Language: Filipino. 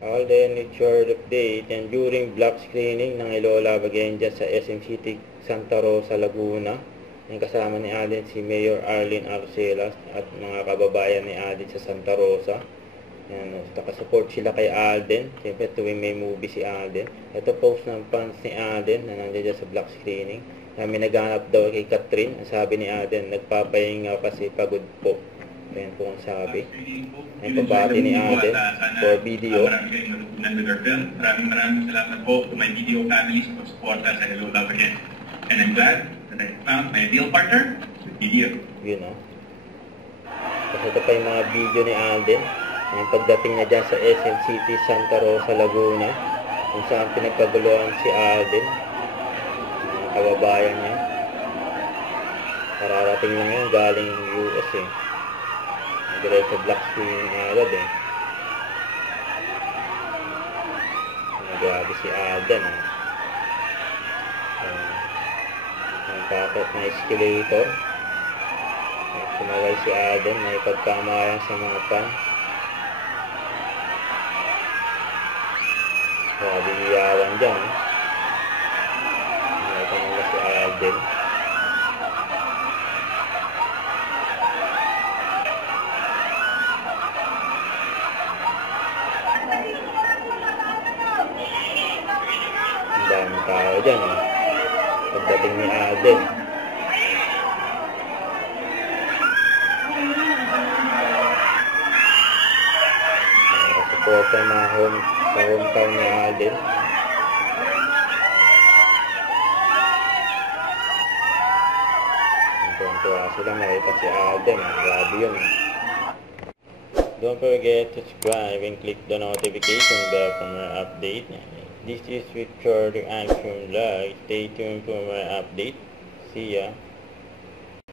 Alden, it's your update. And during block screening ng Ilola Baguén dyan sa SM City, Santa Rosa, Laguna, yung kasama ni Alden si Mayor Arlene Arcelas at mga kababayan ni Alden sa Santa Rosa. Yan, nakasupport sila kay Alden. Siyempre tuwing may movie si Alden. Ito post ng fans ni Alden na nandiyan dyan sa block screening. May naghanap daw kay Catherine. Ang sabi ni Alden, nagpapahinga kasi pagod po. Ayan po ang sabi. Ang pabati ni Alden for video. Maraming salamat po to my video family sa pag-suporta sa Hello Love Again. And I'm glad that I found my ideal partner with video. Yun o. Kasi ito pa yung mga video ni Alden. Yung pagdating niya dyan sa SM City, Santa Rosa, Laguna. Kung saan pinagkaguluhan si Alden. Mga kababayan niya. Kararating lang yan galing US eh. Diretso black screen agad eh. Grabe si Alden eh. Ang packet na escalator. Sumaway si Alden, may pagkamayan sa mga pan. Grabe iyawan dyan eh. Nakita nila si Alden. Daming tao dyan eh. Pagdating ni Alden. Nakasuporta yung mga sa hometown ni Alden. Tuwa sila makita si Alden. Grabe yun eh. Don't forget to subscribe and click the notification bell for more update. This is Victor the Action Live. Stay tuned for more update. See ya.